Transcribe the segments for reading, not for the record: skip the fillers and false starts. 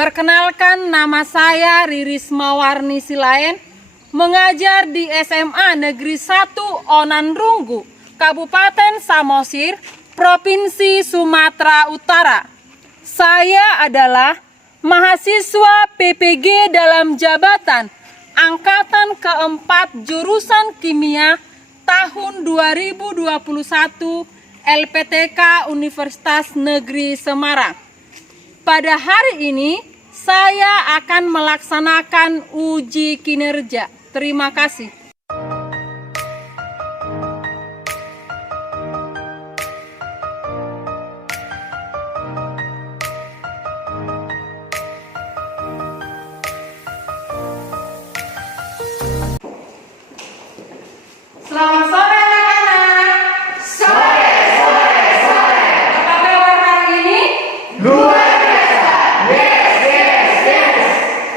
Perkenalkan, nama saya Riris Mawarni Silaen, mengajar di SMA Negeri 1 Onanrunggu, Kabupaten Samosir, Provinsi Sumatera Utara. Saya adalah mahasiswa PPG dalam jabatan Angkatan keempat jurusan Kimia tahun 2021 LPTK Universitas Negeri Semarang. Pada hari ini saya akan melaksanakan uji kinerja. Terima kasih. Selamat sore anak-anak. Sore. Apa kabar hari ini? Luar biasa. Yes.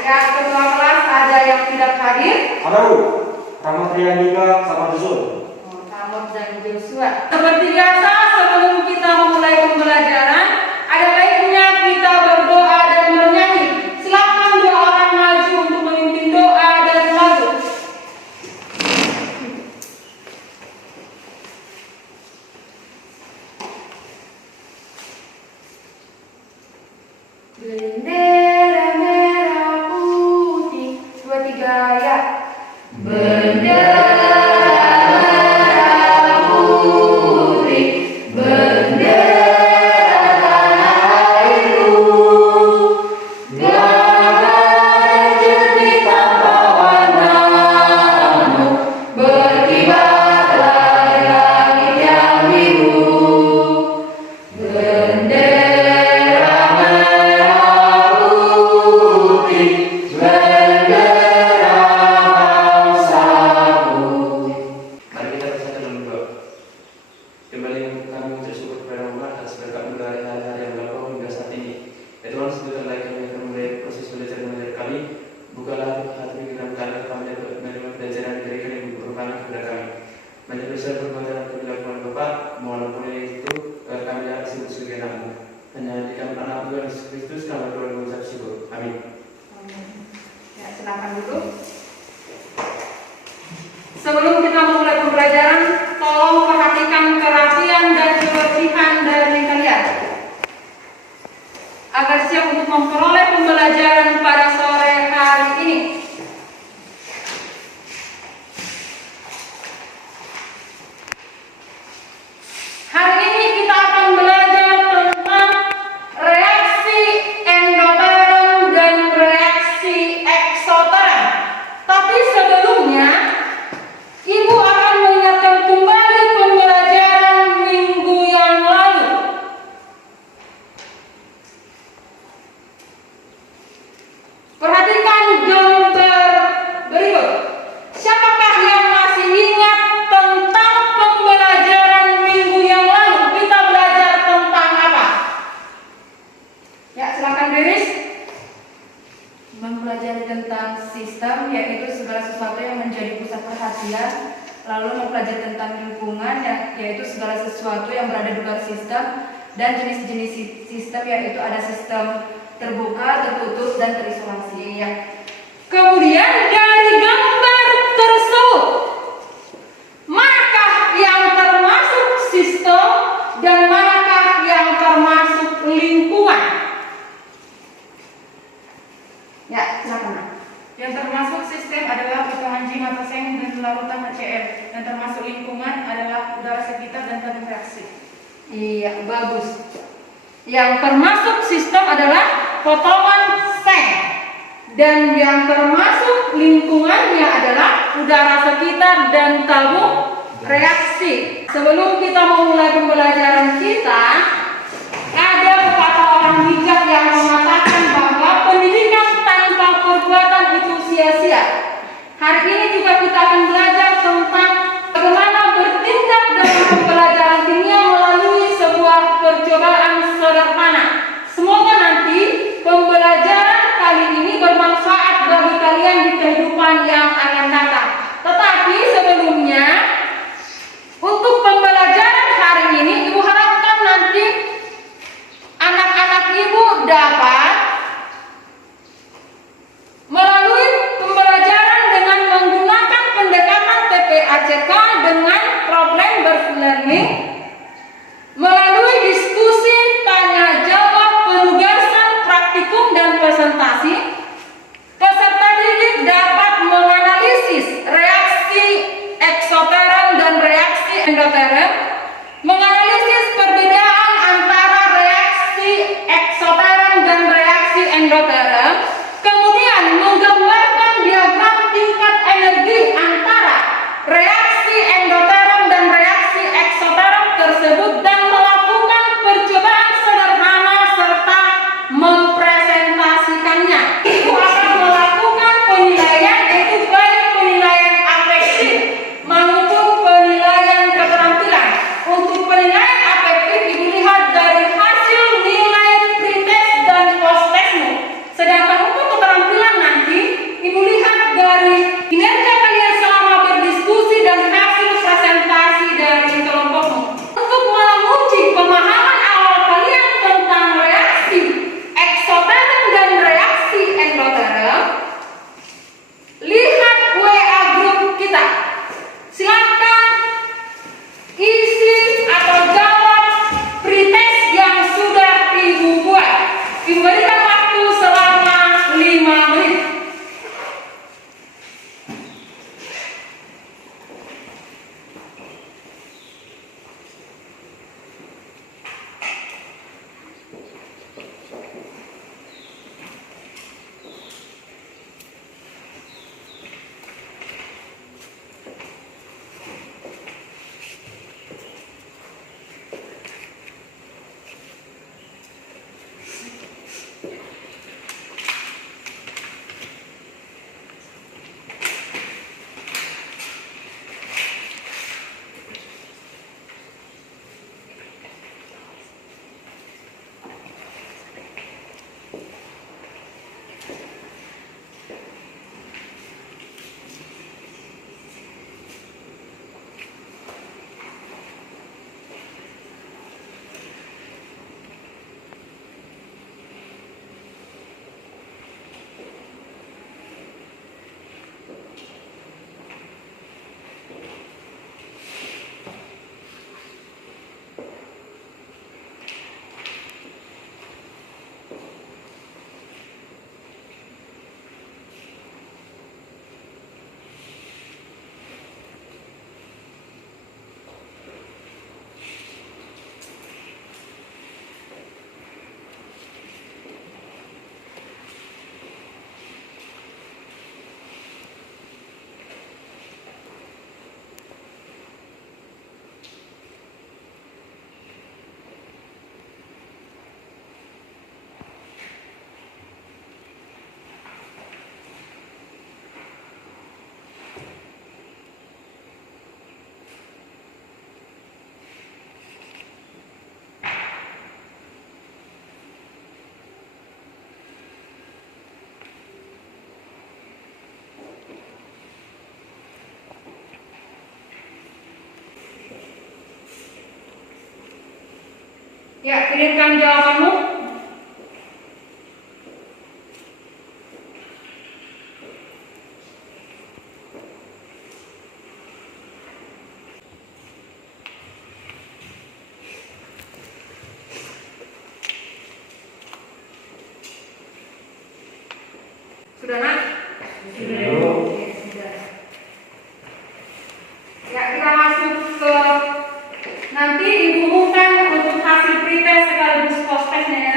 Ya, ketua kelas ada yang tidak hadir. Halo, Rahmat Riyandika sama Dusun. Selamat dan Joshua. Seperti biasa, sebelum kita memulai pembelajaran, ada baiknya kita berdoa dan bernyanyi. Silakan dua orang maju untuk memimpin doa dan lagu. Bendera merah putih, 2, 3 ya. Bendera merah putih, bendera tanah airku, gagah jernih tanpa warna-mu, berkibarlah langit yang biru. Bendera merah putih, bendera bangsaku. Mari kita bersatu dalam doa. Kembali kami bersyukur kepada Allah atas berkat dari hari-hari yang berlalu hingga saat ini. Ya Tuhan, sebentar lagi kami akan mulai proses belajar mengajar kami. Bukalah hati pikiran kami, kami dapat menerima pelajaran dari kami berubah kepada kami. Banyak dosa perbuatan dan kelakuan Bapa, mohon ampuni itu kami dapat disebut sebagai anak-Mu. Hanya di dalam anak Tuhan Yesus Kristus kami berdoa dan mengucap syukur. Amin. Ya, silakan duduk. Sebelum kita memulai pembelajaran, tolong perhatikan kerapian dan kebersihan dari kalian agar siap untuk memperoleh pembelajaran pada sore hari ini. Hari ini kita akan belajar tentang reaksi endoterm dan reaksi eksoterm. Tapi sebelumnya, Ibu akan mengingatkan kembali pembelajaran minggu yang lalu. Perhatikan gambar berikut. Siapakah yang masih ingat tentang pembelajaran minggu yang lalu? Kita belajar tentang apa? Ya, silakan Riris. Mempelajari tentang sistem, yaitu segala sesuatu yang menjadi pusat perhatian. Lalu mempelajari tentang lingkungan, yaitu segala sesuatu yang berada di luar sistem. Dan jenis-jenis sistem, yaitu ada sistem terbuka, tertutup, dan terisolasi. Iya. Kemudian dari gambar tersebut, manakah yang termasuk sistem dan manakah yang termasuk lingkungan? Ya, silakan. Yang termasuk sistem adalah potongan J mata seng dan larutan HCl. Yang termasuk lingkungan adalah udara sekitar dan tabung reaksi. Iya, bagus. Yang termasuk sistem adalah potongan seng, dan yang termasuk lingkungannya adalah udara sekitar dan tabung reaksi. Sebelum kita memulai pembelajaran kita, ada pepatah orang bijak yang mengatakan bahwa pendidikan tanpa perbuatan itu sia-sia. Hari ini juga kita akan belajar tentang bagaimana bertindak dalam pembelajaran kimia melalui sebuah percobaan sederhana. Semoga nanti pembelajaran kali ini bermanfaat bagi kalian di kehidupan yang akan datang. Tetapi sebelumnya, untuk pembelajaran hari ini, Ibu harapkan nanti anak-anak Ibu dapat dari kinerja kalian selama berdiskusi dan hasil presentasi dari kelompokmu. Untuk menguji pemahaman awal kalian tentang reaksi eksoterm dan reaksi endoterm, lihat WA grup kita. Silakan isi atau jawab pretest yang sudah Ibu buat. Ibu berikan waktu selama 5 menit. Ya, kirimkan jawabanmu. Sudah, Nak? Sudah. Ya, kita masuk ke nanti diumumkan untuk hasil pretest sekaligus post-testnya ya.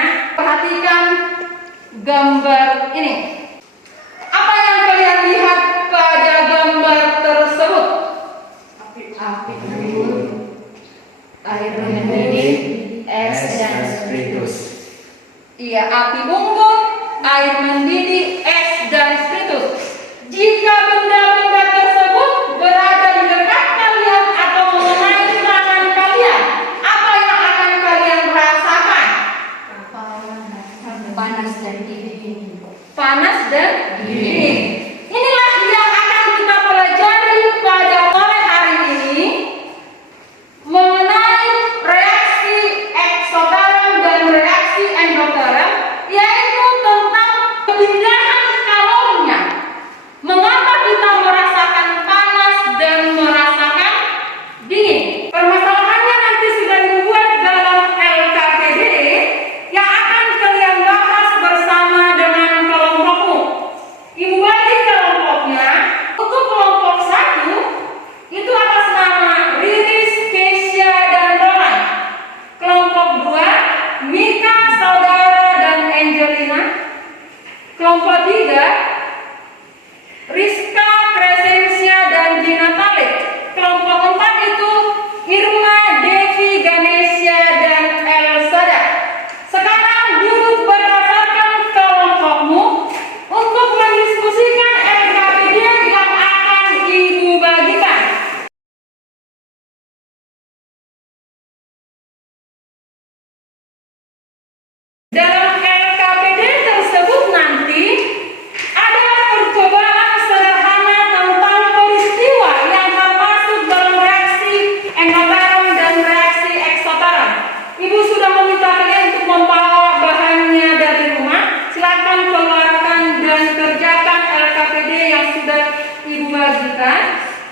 dibagikan.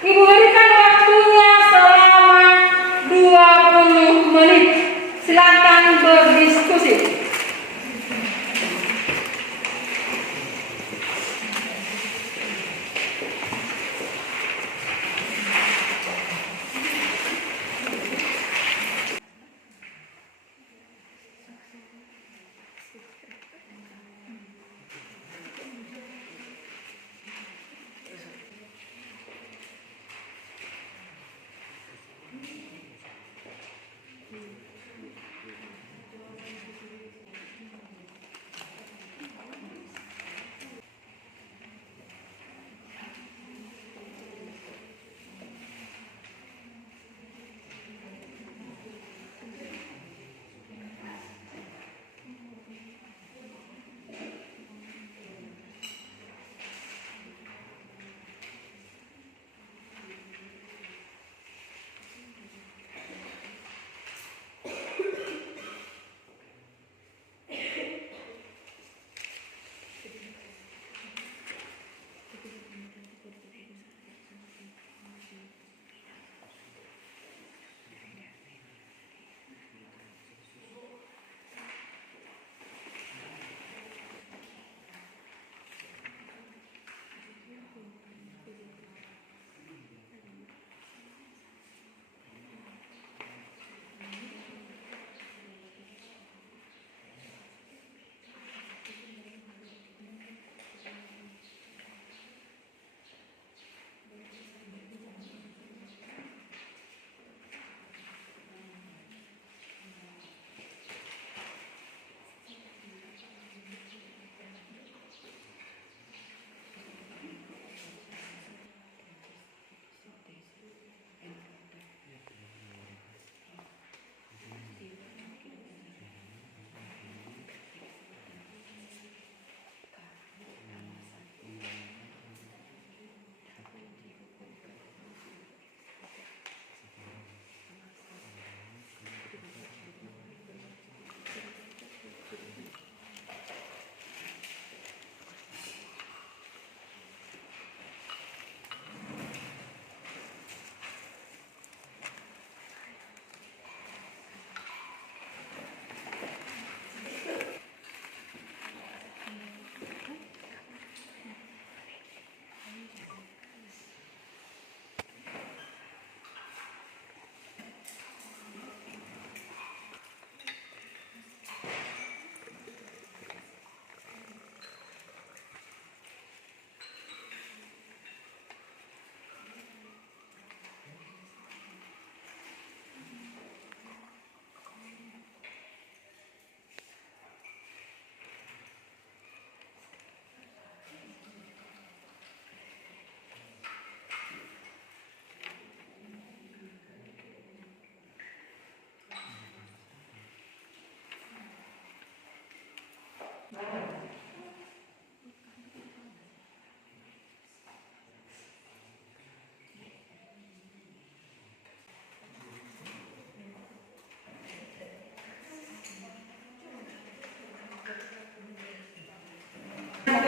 Ibu berikan waktunya selama 20 menit. Silakan berdiskusi.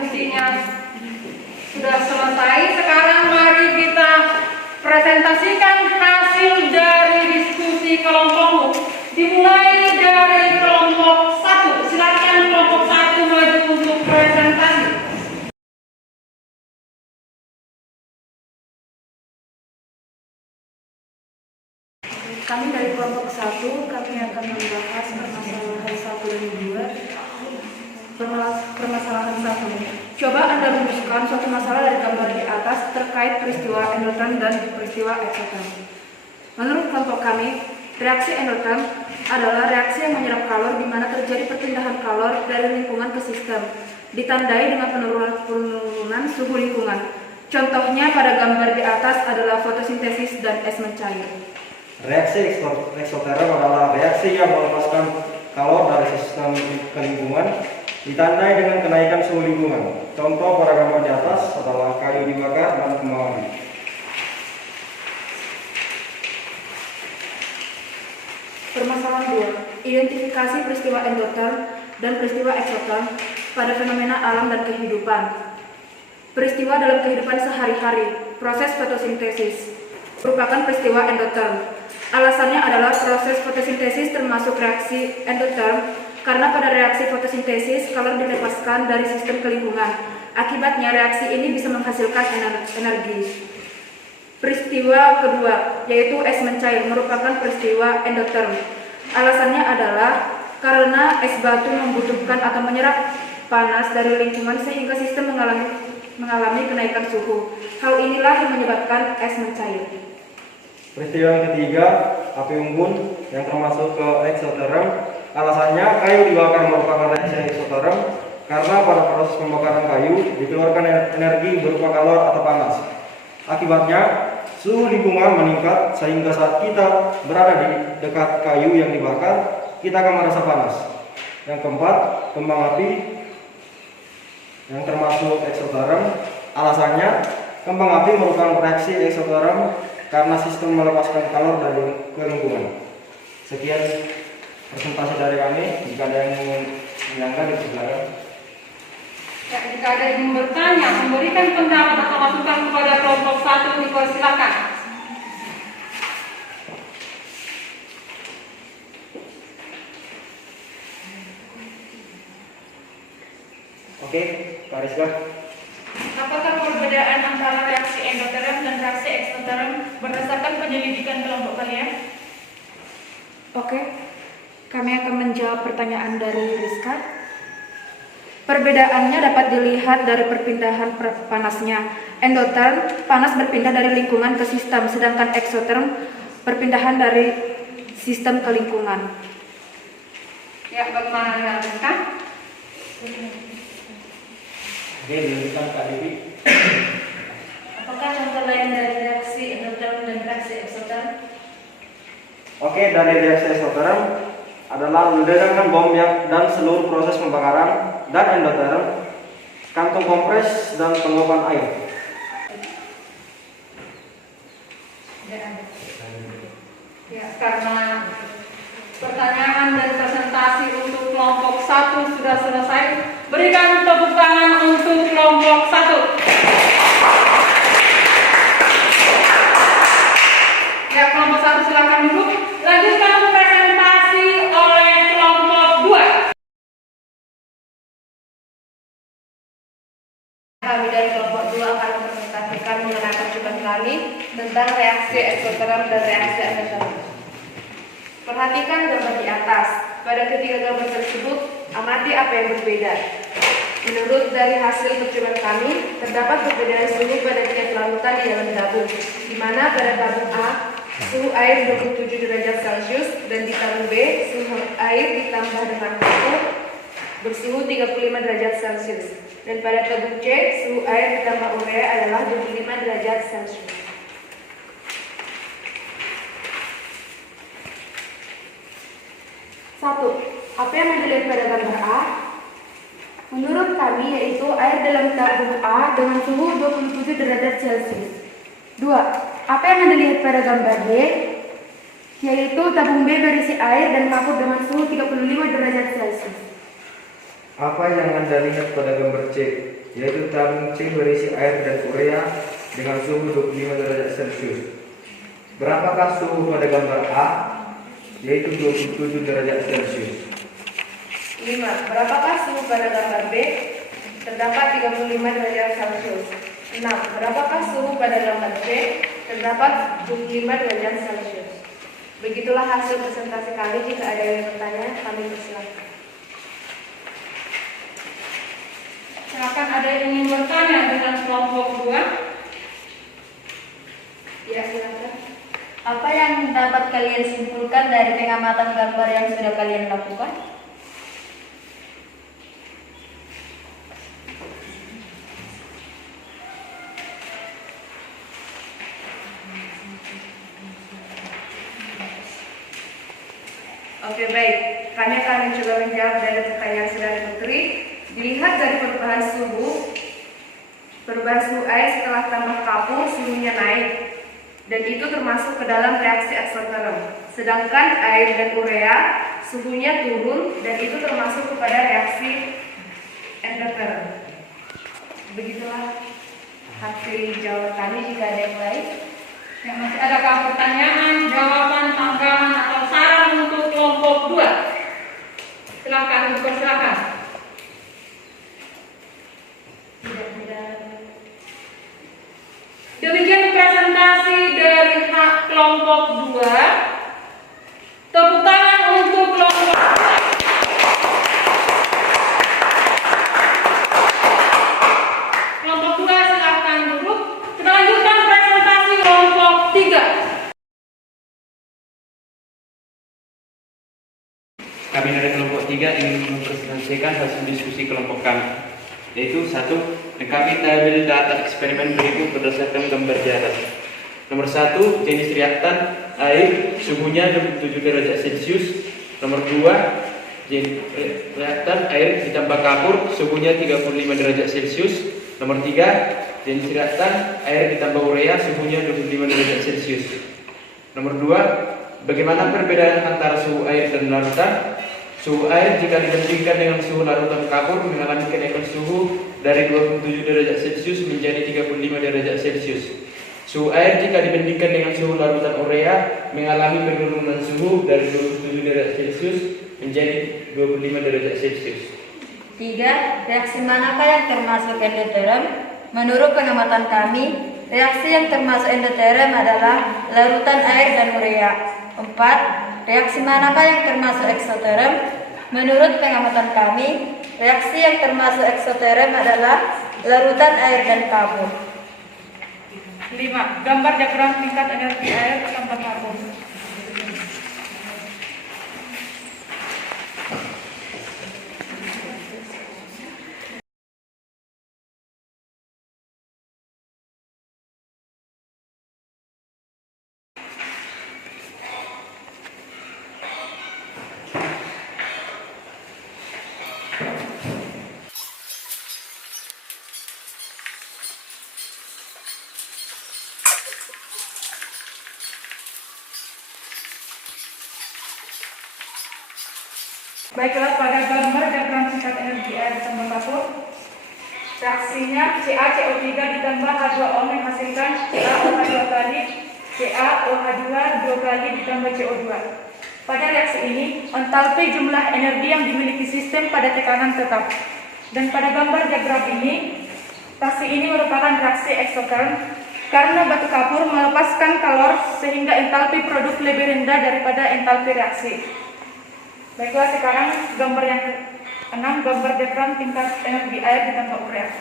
Diskusinya sudah selesai. Sekarang mari kita presentasikan hasil dari diskusi kelompokmu. Dimulai dari kelompok 1. Silakan kelompok 1 maju untuk presentasi. Kami dari kelompok 1, kami akan membahas permasalahan 1 dan 2. Permasalahan 1. Coba Anda rumuskan suatu masalah dari gambar di atas terkait peristiwa Endotherm dan peristiwa Exotherm. Menurut kelompok kami, reaksi endotherm adalah reaksi yang menyerap kalor di mana terjadi perpindahan kalor dari lingkungan ke sistem, ditandai dengan penurunan suhu lingkungan. Contohnya pada gambar di atas adalah fotosintesis dan es mencair. Reaksi eksoterm adalah reaksi yang melepaskan kalor dari sistem ke lingkungan, ditandai dengan kenaikan suhu lingkungan. Contoh pada gambar di atas adalah kayu dibakar dan kembang api. Permasalahan 2. Identifikasi peristiwa endotherm dan peristiwa exotherm pada fenomena alam dan kehidupan. Peristiwa dalam kehidupan sehari-hari, proses fotosintesis, merupakan peristiwa endoterm. Alasannya adalah proses fotosintesis termasuk reaksi endoterm karena pada reaksi fotosintesis kalor dilepaskan dari sistem kelingkungan. Akibatnya reaksi ini bisa menghasilkan energi. Peristiwa kedua, yaitu es mencair, merupakan peristiwa endoterm. Alasannya adalah karena es batu membutuhkan atau menyerap panas dari lingkungan sehingga sistem mengalami kenaikan suhu. Hal inilah yang menyebabkan es mencair. Peristiwa yang ketiga, api unggun yang termasuk ke eksoterm. Alasannya kayu dibakar merupakan reaksi eksoterm karena pada proses pembakaran kayu dikeluarkan energi berupa kalor atau panas. Akibatnya suhu lingkungan meningkat sehingga saat kita berada di dekat kayu yang dibakar, kita akan merasa panas. Yang keempat, kembang api yang termasuk eksoterm. Alasannya kembang api merupakan reaksi eksoterm karena sistem melepaskan kalor dari lingkungan. Sekian presentasi dari kami. Jika ada yang ingin menyanggah, silakan. Ya, jika ada yang bertanya, memberikan pendapat atau masukan kepada kelompok 1, dipersilakan. Oke, Kak Rizka. Apakah perbedaan antara reaksi endoterm dan reaksi eksoterm berdasarkan penyelidikan kelompok kalian? Oke, kami akan menjawab pertanyaan dari Rizka. Perbedaannya dapat dilihat dari perpindahan panasnya. Endoterm, panas berpindah dari lingkungan ke sistem, sedangkan eksoterm, perpindahan dari sistem ke lingkungan. Ya, bagaimana dengan Rizka? Oke, dilanjutkan Kak Devi. Apakah contoh lain dari reaksi endoterm dan reaksi eksoterm? Oke, dari reaksi eksoterm adalah ledakan bom dan seluruh proses pembakaran, dan endoterm kantung kompres dan penguapan air. Ya, karena pertanyaan dan presentasi untuk kelompok 1 sudah selesai, berikan tepuk tangan untuk kelompok 1. Ya, kelompok 1 silakan duduk. Lanjutkan presentasi oleh kelompok 2. Kami dari kelompok 2 akan mempresentasikan mengenai percobaan kami tentang reaksi eksoterm dan reaksi endoterm. Perhatikan gambar di atas. Pada ketiga gambar tersebut, amati apa yang berbeda. Menurut dari hasil percobaan kami, terdapat perbedaan suhu pada tiap larutan di dalam tabung, di mana pada tabung A, suhu air 27 derajat Celcius, dan di tabung B, suhu air ditambah dengan kapur bersuhu 35 derajat Celcius. Dan pada tabung C, suhu air ditambah urea adalah 25 derajat Celcius. Satu, apa yang dilihat pada gambar A? Menurut kami yaitu air dalam tabung A dengan suhu 27 derajat Celcius. 2. Apa yang dilihat pada gambar B? Yaitu tabung B berisi air dan kapur dengan suhu 35 derajat Celcius. Apa yang Anda lihat pada gambar C? Yaitu tabung C berisi air dan urea dengan suhu 25 derajat Celcius. Berapakah suhu pada gambar A? Yaitu 27 derajat Celcius. 5. Berapakah suhu pada gambar B? Terdapat 35 derajat Celcius. 6. Berapakah suhu pada gambar C? Terdapat 25 derajat Celcius. Begitulah hasil presentasi kami. Jika ada yang bertanya, kami persilakan. Silakan, ada yang ingin bertanya dengan kelompok 2? Ya, silakan. Apa yang dapat kalian simpulkan dari pengamatan gambar yang sudah kalian lakukan? Oke, baik. Kami akan mencoba menjawab dari pertanyaan saudara Putri. Dilihat dari perubahan suhu air setelah tambah kapur, suhunya naik. Dan itu termasuk ke dalam reaksi eksoterm. Sedangkan air dan urea suhunya turun dan itu termasuk kepada reaksi endoterm. Begitulah hasil jawaban jika ada yang lain. Ya, masih adakah pertanyaan, jawaban, tanggapan atau saran untuk kelompok 2? Silakan, dipersilakan. Demikian presentasi dari hak kelompok 2. Tepuk tangan untuk kelompok 2. Kelompok 2 silakan duduk. Kita lanjutkan presentasi kelompok 3. Kami dari kelompok 3 ingin mempresentasikan hasil diskusi kelompok kami, yaitu 1. Lengkapi tabel data eksperimen berikut berdasarkan gambar di atas. Nomor 1, jenis reaktan air suhunya 27 derajat Celcius. Nomor 2, jenis reaktan air ditambah kapur suhunya 35 derajat Celcius. Nomor 3, jenis reaktan air ditambah urea suhunya 25 derajat Celcius. Nomor 2, bagaimana perbedaan antara suhu air dan larutan? Suhu air jika dibandingkan dengan suhu larutan kapur mengalami kenaikan suhu dari 27 derajat Celcius menjadi 35 derajat Celcius. Suhu air jika dibandingkan dengan suhu larutan urea mengalami penurunan suhu dari 27 derajat Celcius menjadi 25 derajat Celcius. 3. Reaksi manakah yang termasuk endoterm? Menurut pengamatan kami, reaksi yang termasuk endoterm adalah larutan air dan urea. 4. Reaksi manakah yang termasuk eksoterm? Menurut pengamatan kami, reaksi yang termasuk eksoterm adalah larutan air dan kapur. 5. Gambar diagram tingkat energi air tanpa kapur. Baiklah, pada gambar diagram tingkat energi air tanpa kapur, reaksinya CaCO3 ditambah H2O menghasilkan CaOH 2 kali, CaOH2 2 kali ditambah CO2. Pada reaksi ini, entalpi jumlah energi yang dimiliki sistem pada tekanan tetap. Dan pada gambar diagram ini, reaksi ini merupakan reaksi eksoterm karena batu kapur melepaskan kalor sehingga entalpi produk lebih rendah daripada entalpi reaksi. Baiklah, sekarang gambar yang ke-6, gambar diagram tingkat energi air ditambah urea.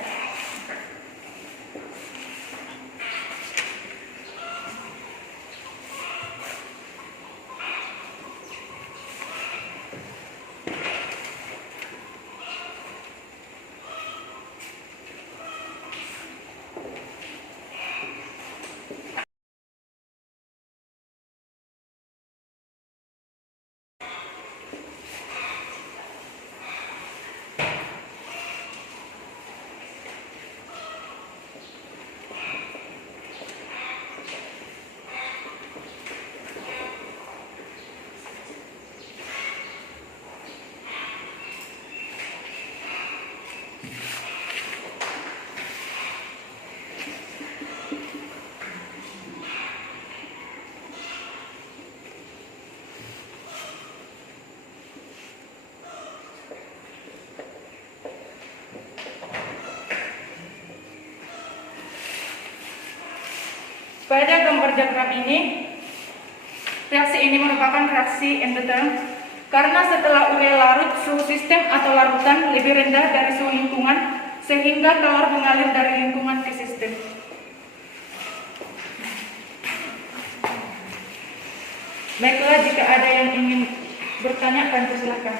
Pada gambar diagram ini, reaksi ini merupakan reaksi endoterm karena setelah urea larut, suhu sistem atau larutan lebih rendah dari suhu lingkungan sehingga kalor mengalir dari lingkungan ke sistem. Baiklah, jika ada yang ingin bertanya, akan silakan.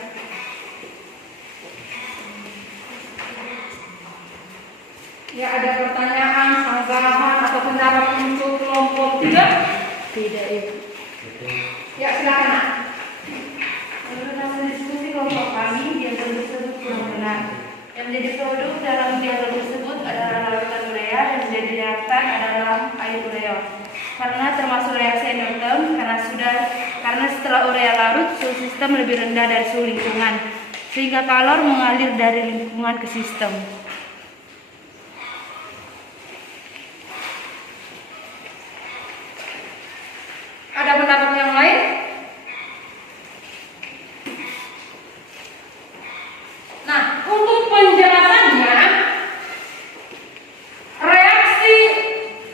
Ya, ada pertanyaan, tanggapan atau pendapat untuk kelompok 3? Tidak, Ibu. Ya, silakan, Nak. Menurut hasil diskusi kelompok kami, diagram tersebut kurang benar. Yang menjadi produk dalam diagram tersebut adalah larutan urea dan menjadi reaktan adalah air urea. Karena termasuk reaksi endoterm karena setelah urea larut, suhu sistem lebih rendah dari suhu lingkungan, sehingga kalor mengalir dari lingkungan ke sistem. Ada pendapat yang lain? Nah, untuk penjelasannya, reaksi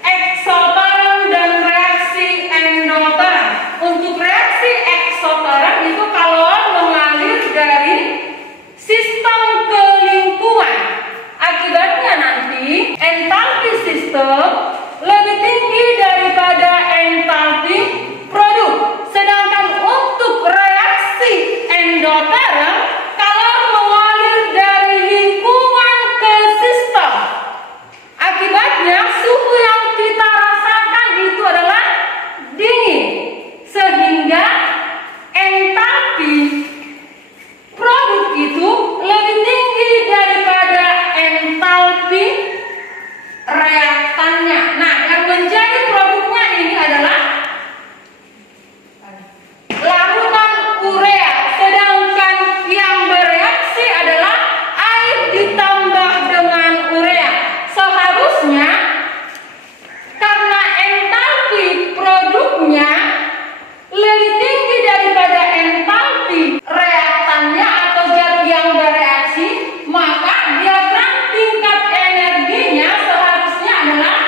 eksoterm dan reaksi endoterm. Untuk reaksi eksoterm itu kalau mengalir dari sistem ke lingkungan, akibatnya nanti entalpi sistem lebih tinggi daripada entalpi produk. Sedangkan untuk reaksi endoterm, kalau mengalir dari lingkungan ke sistem, akibatnya suhu yang kita rasakan itu adalah dingin, sehingga entalpi produk itu lebih tinggi daripada entalpi reaktannya. Nah, yang menjadi produknya ini adalah larutan urea, sedangkan yang bereaksi adalah air ditambah dengan urea. Seharusnya karena entalpi produknya lebih tinggi daripada entalpi reaktannya atau zat yang bereaksi, maka diagram tingkat energinya seharusnya adalah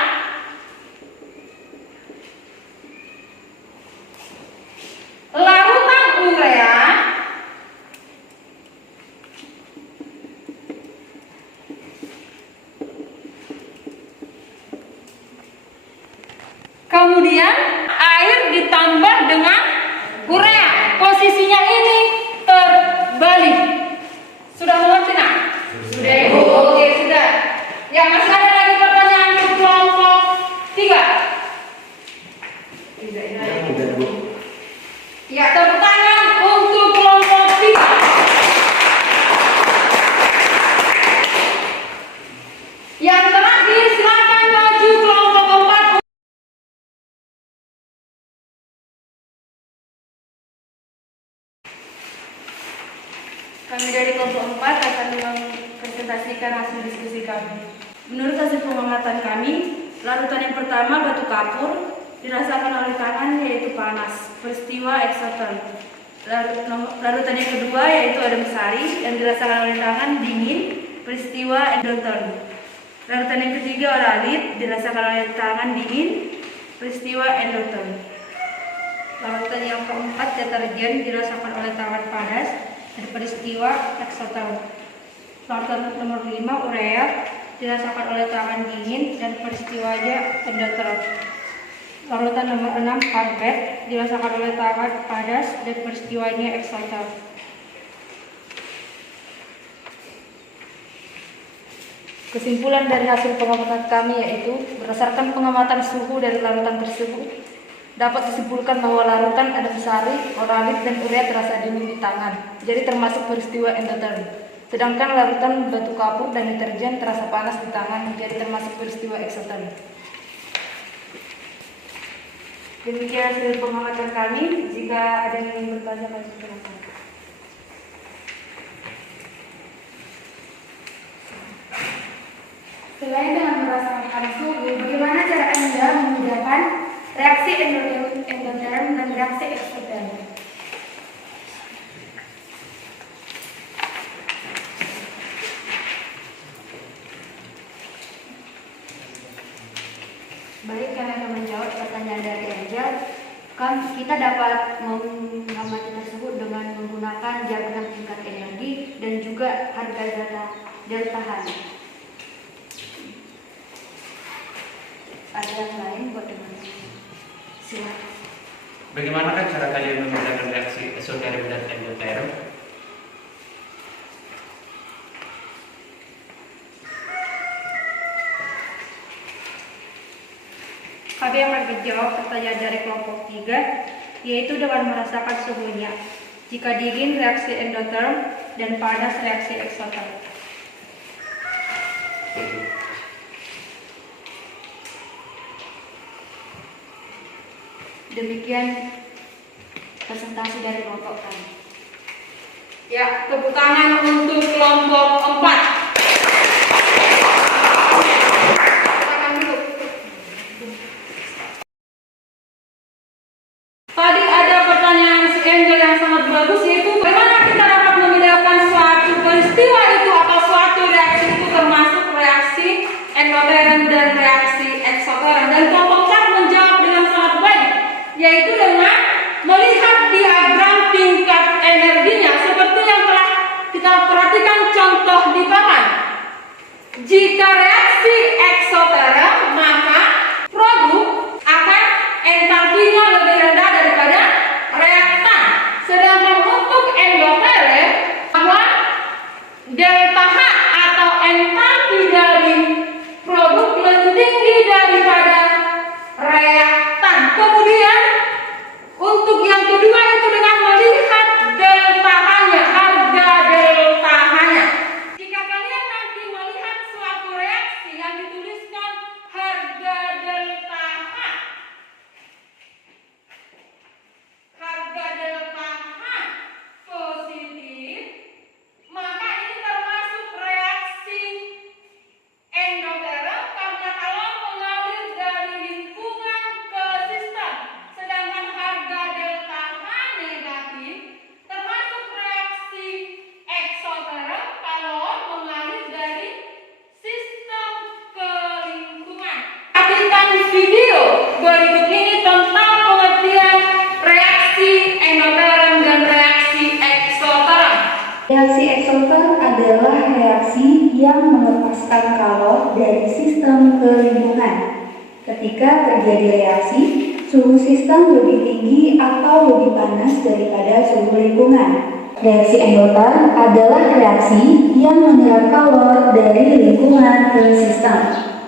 larutan urea kemudian air ditambah dengan urea. Posisinya ini terbalik. Sudah mengerti nak? Sudah Ibu. Oke, sudah. Yang masih ada lagi pertanyaan untuk kelompok 3? Tidak, Bu. Ya, tepuk tangan untuk kelompok 3. Yang terakhir silakan maju kelompok 4. Kami dari kelompok 4 akan mempresentasikan hasil diskusi kami. Menurut hasil pengamatan kami, larutan yang pertama batu kapur dirasakan oleh tangan yaitu panas, peristiwa eksoterm. Larutan yang kedua yaitu adem sari yang dirasakan oleh tangan dingin, peristiwa endoterm. Larutan yang ketiga oralit dirasakan oleh tangan dingin, peristiwa endoterm. Larutan yang keempat deterjen dirasakan oleh tangan panas dan peristiwa eksoterm. Larutan nomor 5 urea dirasakan oleh tangan dingin dan peristiwanya endoterm. Larutan nomor 6 karbet dirasakan oleh tangan panas dan peristiwanya eksoterm. Kesimpulan dari hasil pengamatan kami yaitu berdasarkan pengamatan suhu dari larutan tersebut dapat disimpulkan bahwa larutan adem sari, oralit, dan urea terasa dingin di tangan, jadi termasuk peristiwa endoterm. Sedangkan larutan batu kapur dan deterjen terasa panas di tangan, jadi termasuk peristiwa eksoterm. Demikian hasil pengamatan kami. Jika ada yang ingin bertanya, kami silakan. Selain dengan merasakan suhu, bagaimana cara Anda membedakan reaksi endoterm dan reaksi eksoterm? Baik, kami akan menjawab pertanyaan dari Angel. Kita dapat mengamati tersebut dengan menggunakan diagram tingkat energi dan juga harga delta H. Ada yang lain buat teman-teman? Silakan. Bagaimanakah cara kalian membedakan reaksi eksoterm dan endoterm? Kami akan menjawab pertanyaan dari kelompok 3, yaitu dengan merasakan suhunya. Jika dingin reaksi endoterm dan panas reaksi eksoterm. Demikian presentasi dari kelompok kami. Ya, tepuk tangan untuk kelompok 4. Silakan dulu. bagus, yaitu bagaimana kita dapat membedakan suatu peristiwa itu atau suatu reaksi itu termasuk reaksi endoterm dan reaksi eksoterm. Dan kelompok 4 menjawab dengan sangat baik, yaitu dengan melihat diagram tingkat energinya seperti yang telah kita perhatikan contoh di papan. Jika reaksi eksoterm, maka produk akan entalpinya lebih rendah daripada reaktan. Sedangkan untuk endoterm, bahwa delta H atau entalpi dari produk lebih tinggi daripada reaktan. Kemudian untuk yang kedua itu dengan melihat delta H-nya, harga delta H-nya. Jika kalian nanti melihat suatu reaksi yang dituliskan harga delta H, harga delta H positif, maka ini termasuk reaksi endoterm karena kalau mengalir dari lingkungan ke sistem. Sedangkan harga delta H negatif termasuk reaksi eksoterm kalau mengalir dari sistem ke lingkungan. Perhatikan video berikut ini tentang pengertian reaksi endoterm dan reaksi eksoterm. Reaksi eksoterm adalah reaksi yang melepaskan kalor dari sistem ke lingkungan. Ketika terjadi reaksi, suhu sistem lebih tinggi atau lebih panas daripada suhu lingkungan. Reaksi endoterm adalah reaksi yang menyerap kalor dari lingkungan ke sistem.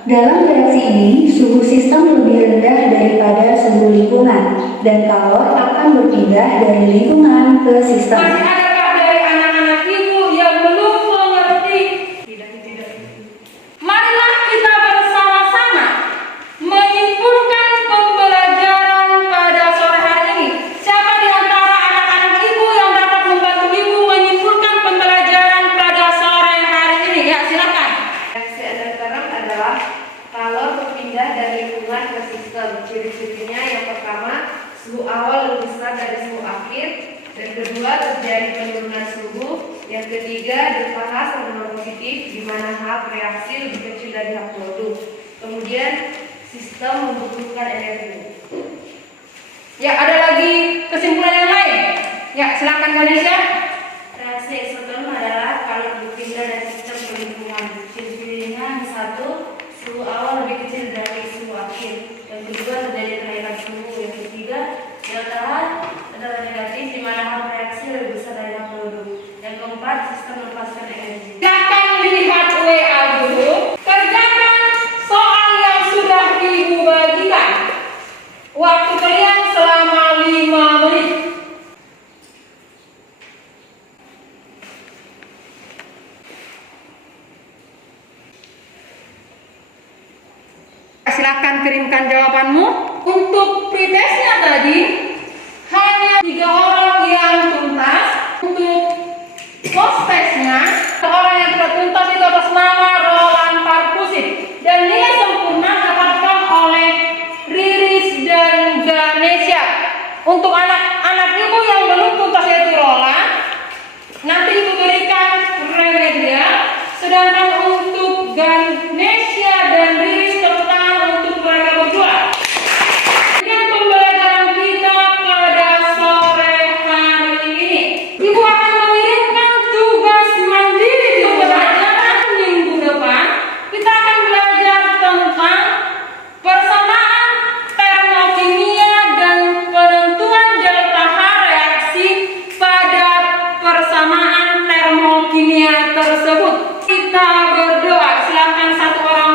Dalam reaksi ini, suhu sistem lebih rendah daripada suhu lingkungan, dan kalor akan berpindah dari lingkungan ke sistem. Masih adakah dari anak-anak ibu yang belum mengerti? Marilah kita bersama-sama menyimpulkan pembelajaran pada sore hari ini. Siapa di antara anak-anak ibu yang dapat membantu ibu menyimpulkan pembelajaran pada sore hari ini? Ya, silakan. Reaksi endoterm adalah kalor berpindah dari lingkungan ke sistem. Ciri-cirinya yang pertama, suhu awal lebih besar dari suhu akhir. Dan kedua, terjadi penurunan suhu. Yang ketiga, delta H sama positif, di mana H reaksi lebih kecil dari H produk. Kemudian, sistem membutuhkan energi. Ya, ada lagi kesimpulan yang lain? Ya, silakan Ganesha. Reaksi eksoterm adalah kalor berpindah dari sistem ke lingkungan. Ciri-cirinya satu, suhu awal lebih kecil dari suhu akhir. Yang kedua, terjadi kenaikan suhu. Yang ketiga, delta H adalah negatif, di mana H reaksi lebih besar dari H produk. Yang keempat, sistem melepaskan energi. Silakan lihat WA dulu. Kerjakan soal yang sudah ibu bagikan. Waktu kalian selama 5 menit. Silakan kirimkan jawabanmu. Untuk pretestnya tadi hanya 3 orang yang tuntas. Untuk post testnya seorang yang tidak tuntas itu atas nama Roland Parpusit, dan nilai sempurna didapatkan oleh Riris dan Ganesha. Untuk anak-anak ibu yang belum tuntas yaitu Roland, nanti ibu berikan remedial. Sedangkan untuk Ganesha dan Riris tentang untuk mereka berdua. Dengan pembelajaran kita pada sore hari ini, ibu akan mengirimkan tugas mandiri di pembelajaran minggu depan. Kita akan belajar tentang persamaan termokimia dan penentuan delta H reaksi pada persamaan termokimia tersebut. Kita berdoa. Silakan satu orang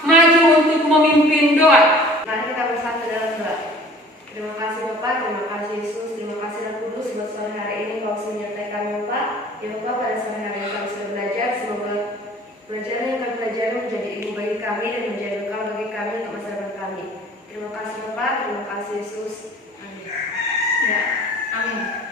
maju untuk memimpin doa. Mari kita bersatu dalam doa. Terima kasih Bapak, terima kasih Yesus, terima kasih Roh Kudus buat sore hari ini Kau sudah menyertai kami Bapak. Ya Bapak, pada sore hari ini kami sudah belajar. Semoga pelajaran yang kami pelajari menjadi ilmu bagi kami dan menjadi bekal bagi kami untuk masa depan kami. Terima kasih Bapak, terima kasih Yesus. Amin. Ya, amin.